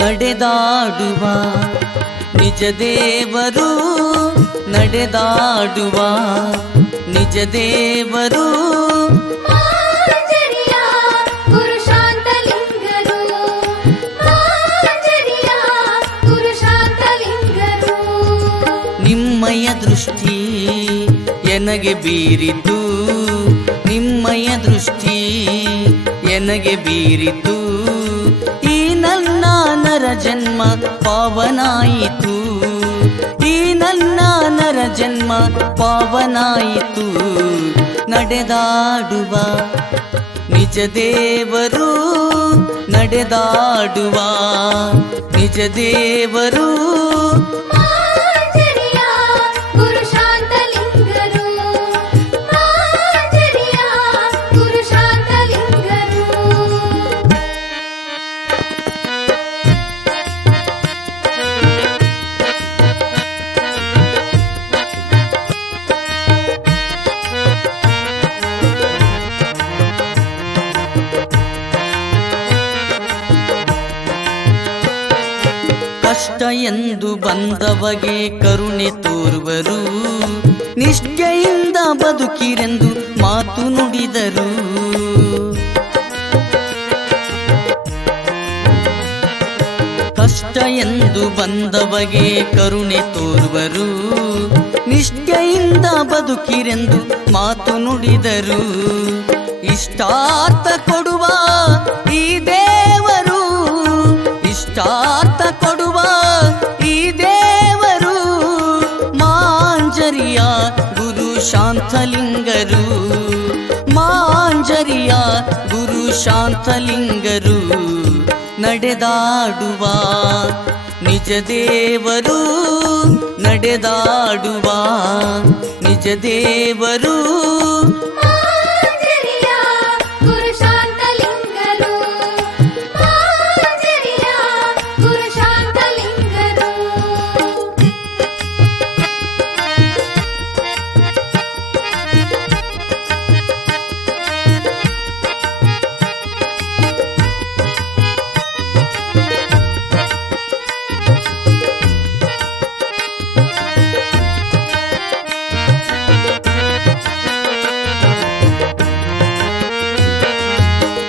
ನಡೆದಾಡುವ ನಿಜ ದೇವರು, ನಡೆದಾಡುವ ನಿಜ ದೇವರು, ನಿಮ್ಮಯ ದೃಷ್ಟಿ ಎನಗೆ ಬೀರಿತು, ನಿಮ್ಮಯ ದೃಷ್ಟಿ ಎನಗೆ ಬೀರಿತು, ಈ ನನ್ನ ನರ ಜನ್ಮ ಪಾವನಾಯಿತು, ಈ ನನ್ನ ನರ ಜನ್ಮ ಪಾವನಾಯಿತು. ನಡೆದಾಡುವ ನಿಜ ದೇವರು, ನಡೆದಾಡುವ ನಿಜ ದೇವರು, ಕಷ್ಟ ಎಂದು ಬಂದವಗೆ ಕರುಣೆ ತೋರುವರು, ನಿಷ್ಠೆಯಿಂದ ಬದುಕಿರೆಂದು ಮಾತು ನುಡಿದರು. ಕಷ್ಟ ಎಂದು ಬಂದವಗೆ ಕರುಣೆ ತೋರುವರು, ನಿಷ್ಠೆಯಿಂದ ಬದುಕಿರೆಂದು ಮಾತು ನುಡಿದರು. ಇಷ್ಟಾರ್ಥ ಕೊಡುವ ಈ ದೇವರು, ಇಷ್ಟಾರ್ಥ ಕೊಡುವ ಈ ದೇವರು, ಮಾಂಜರಿಯ ಗುರು ಶಾಂತಲಿಂಗರು, ಮಾಂಜರಿಯ ಗುರು ಶಾಂತಲಿಂಗರು. ನಡೆದಾಡುವ ನಿಜ ದೇವರು, ನಡೆದಾಡುವ ನಿಜ ದೇವರು,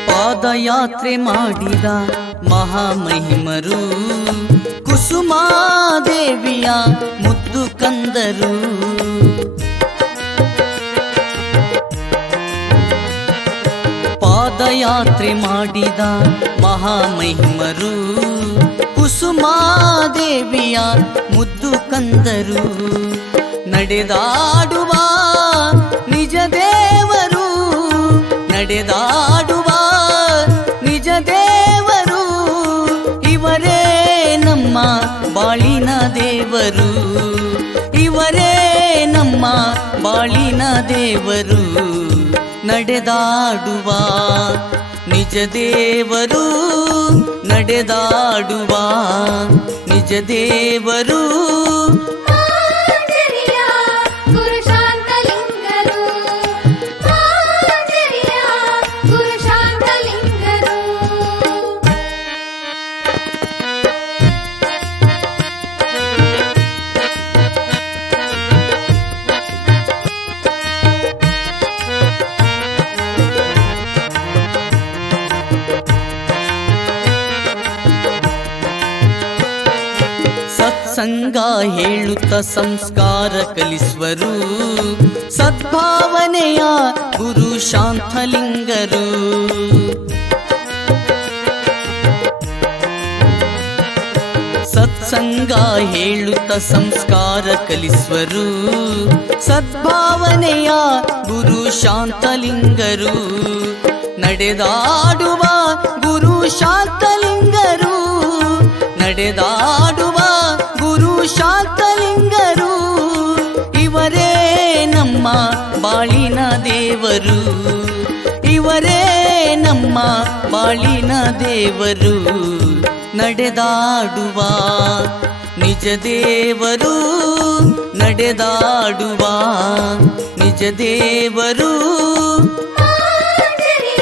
ಪಾದಯಾತ್ರೆ ಮಾಡಿದ ಮಹಾಮಹಿಮರು, ಕುಸುಮಾದೇವಿಯ ಮುದ್ದು ಕಂದರು. ಪಾದಯಾತ್ರೆ ಮಾಡಿದ ಮಹಾಮಹಿಮರು, ಕುಸುಮಾದೇವಿಯ ಮುದ್ದು ಕಂದರು. ನಡೆದಾಡುವ ನಿಜ ದೇವರು, ನಡೆದಾಡುವ ನಿಜ ದೇವರು, ಇವರೇ ನಮ್ಮ ಬಾಳಿನ ದೇವರು, ಇವರೇ ನಮ್ಮ ಬಾಳಿನ ದೇವರು. ನಡೆದಾಡುವ ನಿಜ ದೇವರು, ನಡೆದಾಡುವ ನಿಜ ದೇವರು, ಸತ್ಸಂಗ ಹೇಳುತ್ತ ಸಂಸ್ಕಾರ ಕಲಿಸುವರು, ಸದ್ಭಾವನೆಯ ಗುರು ಶಾಂತಲಿಂಗರು. ಸತ್ಸಂಗ ಹೇಳುತ್ತ ಸಂಸ್ಕಾರ ಕಲಿಸುವರು, ಸದ್ಭಾವನೆಯ ಗುರು ಶಾಂತಲಿಂಗರು. ನಡೆದಾಡುವ ಗುರು ಶಾಂತಲಿಂಗರು, ನಡೆದಾಡುವ ಗುರು ಶಾಂತಲಿಂಗರು, ಇವರೇ ನಮ್ಮ ಬಾಳಿನ ದೇವರು, ಇವರೇ ನಮ್ಮ ಬಾಳಿನ ದೇವರು. ನಡೆದಾಡುವ ನಿಜ ದೇವರು, ನಡೆದಾಡುವ ನಿಜ ದೇವರು, ಮಾಂಜರಿಯ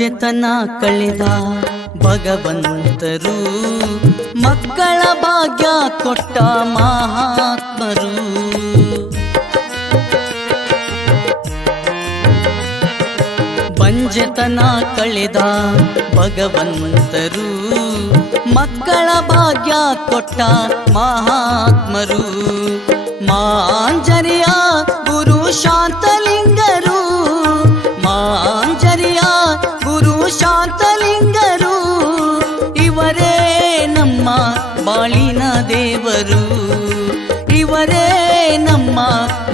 ಬಂಜೆತನ ಕಳೆದ ಭಗವಂತರು, ಮಕ್ಕಳ ಭಾಗ್ಯ ಕೊಟ್ಟ ಮಹಾತ್ಮರು. ಬಂಜೆತನ ಕಳೆದ ಭಗವಂತರು, ಮಕ್ಕಳ ಭಾಗ್ಯ ಕೊಟ್ಟ ಮಹಾತ್ಮರು. ಮಾಂಜರಿಯ ಗುರು ಶಾಂತಲಿಂಗರು, ಮಾಂಜರಿಯ ಗುರು ಶಾಂತಲಿಂಗರು, ಇವರೇ ನಮ್ಮ ಬಾಳಿನ ದೇವರು, ಇವರೇ ನಮ್ಮ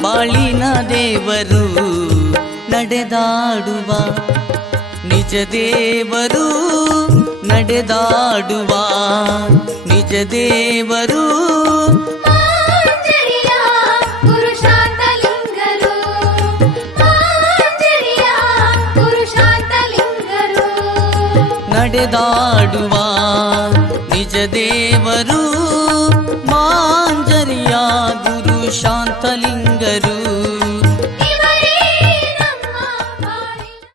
ಬಾಳಿನ ದೇವರು. ನಡೆದಾಡುವ ನಿಜ ದೇವರು, ನಡೆದಾಡುವ ನಿಜ ದೇವರು. ಮಾಂಜರಿಯ ಗುರು ಶಾಂತಲಿಂಗರು, ಮಾಂಜರಿಯ ಗುರು ಶಾಂತಲಿಂಗರು. ನಡೆದಾಡುವ ನಿಜ ದೇವರು, ಮಾಂಜರಿಯ ಗುರು ಶಾಂತಲಿಂಗರು.